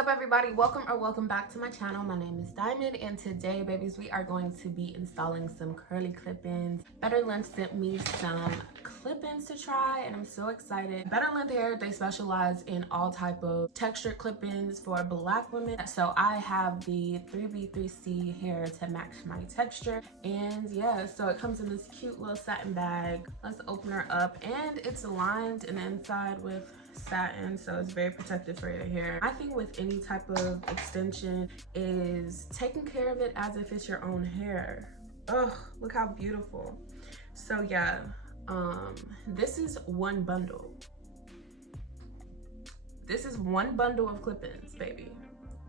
up, everybody? Welcome back to my channel. My name is Diamond, and today, babies, we are going to be installing some curly clip-ins. Better Length sent me some clip-ins to try, and I'm so excited. Better Length Hair, they specialize in all type of textured clip-ins for black women, so I have the 3B3C hair to match my texture. And yeah, so it comes in this cute little satin bag. Let's open her up, and it's lined in the inside with satin, so it's very protective for your hair. My thing with any type of extension is taking care of it as if it's your own hair. Oh, look how beautiful. So yeah, this is one bundle. This is one bundle of clip-ins, baby.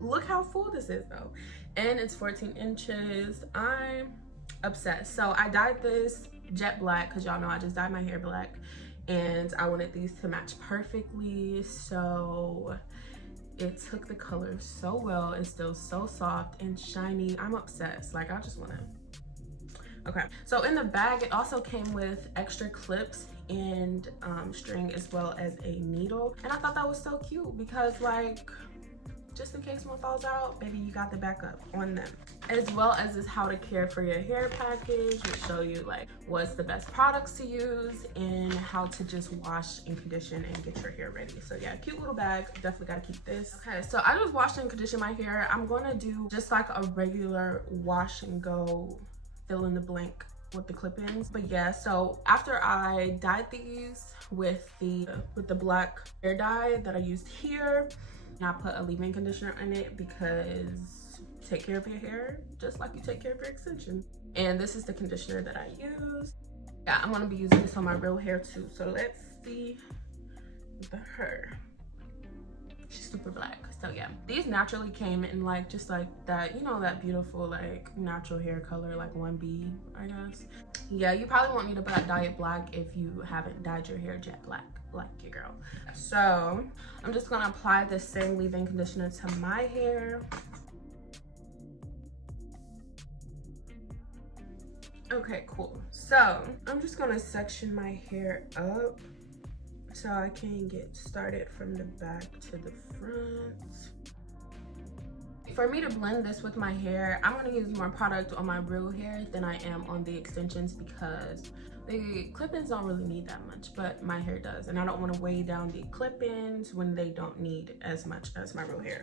Look how full this is though, and it's 14 inches. I'm obsessed. So I dyed this jet black because y'all know I just dyed my hair black, and I wanted these to match perfectly, so it took the color so well. It's still so soft and shiny. I'm obsessed. Like, I just want to. Okay, so in the bag it also came with extra clips and string, as well as a needle, and I thought that was so cute because, like, just in case one falls out, baby, you got the backup on them. As well as this how to care for your hair package, which show you like what's the best products to use and how to just wash and condition and get your hair ready. So yeah, cute little bag. Definitely gotta keep this. Okay, so I just washed and conditioned my hair. I'm gonna do just like a regular wash and go, fill in the blank with the clip-ins. But yeah, so after I dyed these with the black hair dye that I used here, and I put a leave-in conditioner in it because take care of your hair just like you take care of your extensions. And this is the conditioner that I use. Yeah, I'm gonna be using this on my real hair too. So let's see her. She's super black. So yeah, these naturally came in like just like that, you know, that beautiful like natural hair color, like 1B, I guess. Yeah, you probably won't need to dye it black if you haven't dyed your hair jet black like your girl. So I'm just gonna apply the same leave-in conditioner to my hair. Okay, cool. So I'm just gonna section my hair up so I can get started from the back to the front. For me to blend this with my hair, I'm gonna use more product on my real hair than I am on the extensions because the clip-ins don't really need that much, but my hair does, and I don't want to weigh down the clip-ins when they don't need as much as my real hair.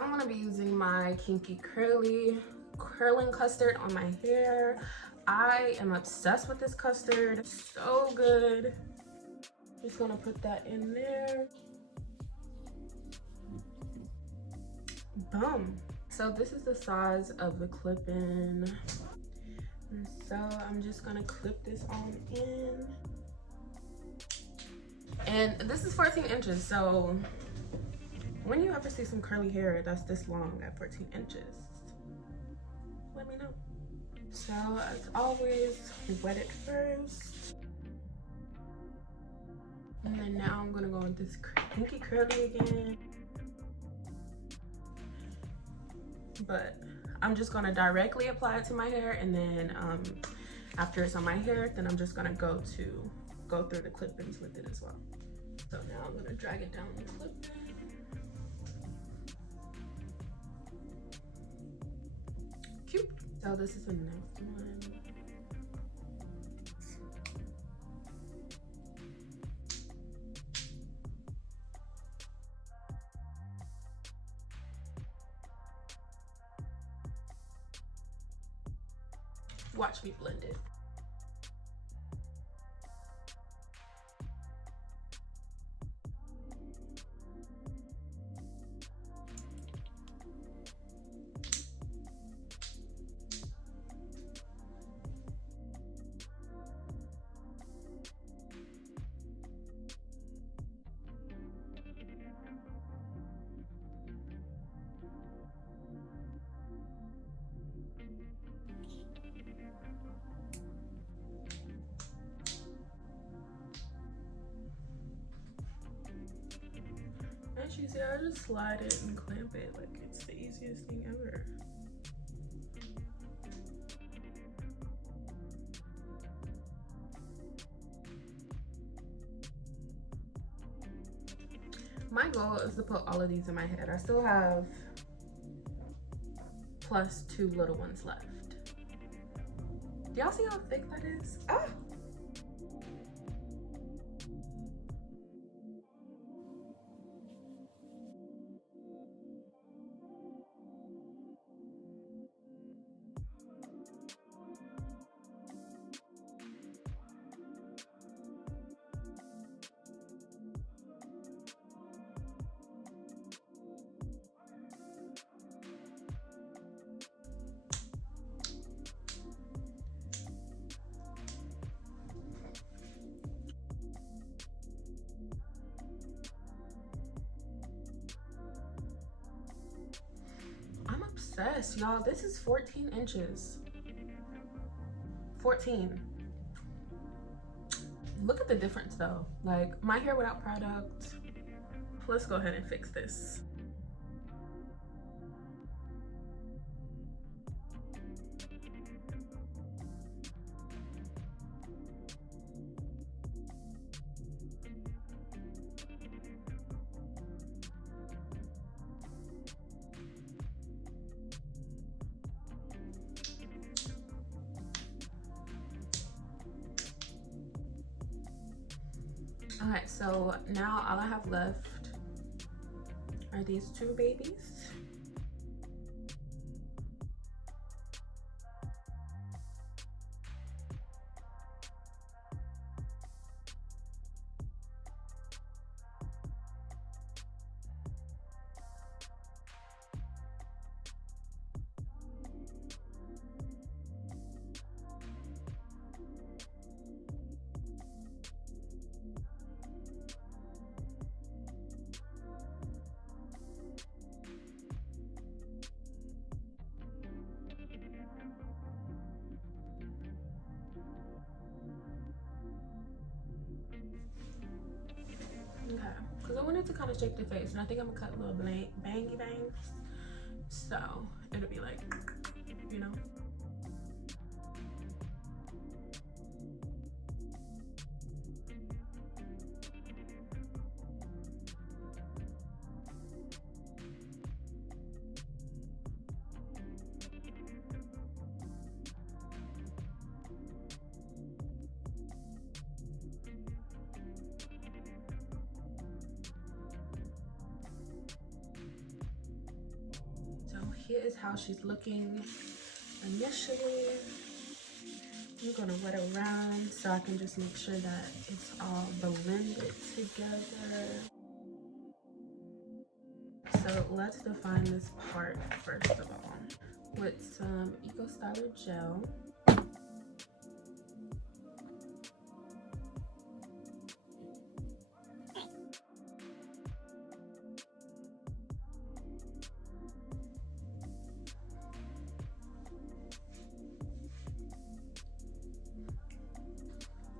I'm gonna be using my Kinky curling custard on my hair. I am obsessed with this custard. It's so good. Just gonna put that in there. Boom. So this is the size of the clip-in. And so I'm just gonna clip this on in. And this is 14 inches, so when you ever see some curly hair that's this long at 14 inches, let me know. So as always, wet it first. And then now I'm gonna go with this Kinky curly again. But I'm just gonna directly apply it to my hair, and then after it's on my hair, then I'm just gonna go through the clip-ins with it as well. So now I'm gonna drag it down the clip-in. Cute. So this is the next one. Watch me blend it. As you see, I just slide it and clamp it like it's the easiest thing ever. My goal is to put all of these in my head. I still have plus 2 little ones left. Do y'all see how thick that is? Ah! Obsessed, y'all. This is 14 inches. 14. Look at the difference though. Like, my hair without product. Let's go ahead and fix this. Okay, so now all I have left are these 2 babies. Okay, because I wanted to kind of shape the face, and I think I'm gonna cut little bangy bangs, so it'll be like, you know. Here is how she's looking initially. I'm gonna wet around so I can just make sure that it's all blended together. So let's define this part first of all with some Eco Styler gel.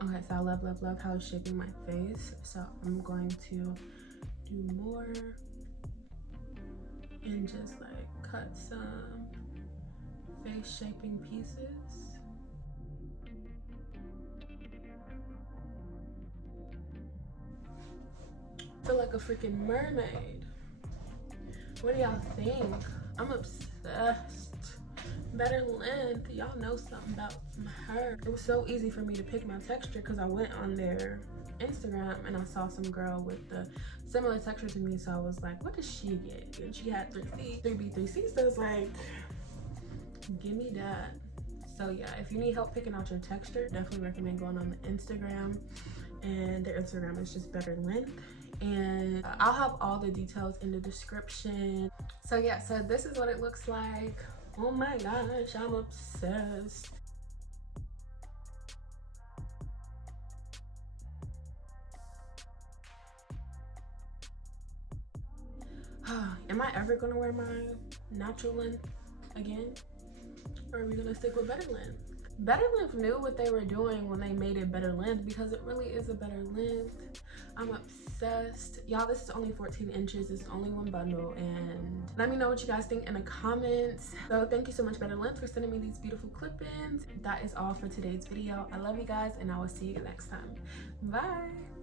Okay, so I love how it's shaping my face. So I'm going to do more and just like cut some face shaping pieces. I feel like a freaking mermaid. What do y'all think? I'm obsessed. Better length, y'all know something about her. It was so easy for me to pick my texture because I went on their Instagram and I saw some girl with the similar texture to me, so I was like, what does she get? And she had 3C, 3B, 3C, so it's like, give me that. So yeah, if you need help picking out your texture, definitely recommend going on the Instagram, and their Instagram is just Better Length, and I'll have all the details in the description. So yeah, so this is what it looks like. Oh my gosh, I'm obsessed. Am I ever gonna wear my natural length again? Or are we gonna stick with Better Length? Better Length knew what they were doing when they made it Better Length, because it really is a better length. I'm obsessed. Y'all, this is only 14 inches. It's only one bundle, and let me know what you guys think in the comments. So thank you so much, Better Length, for sending me these beautiful clip-ins. That is all for today's video. I love you guys, and I will see you next time. Bye.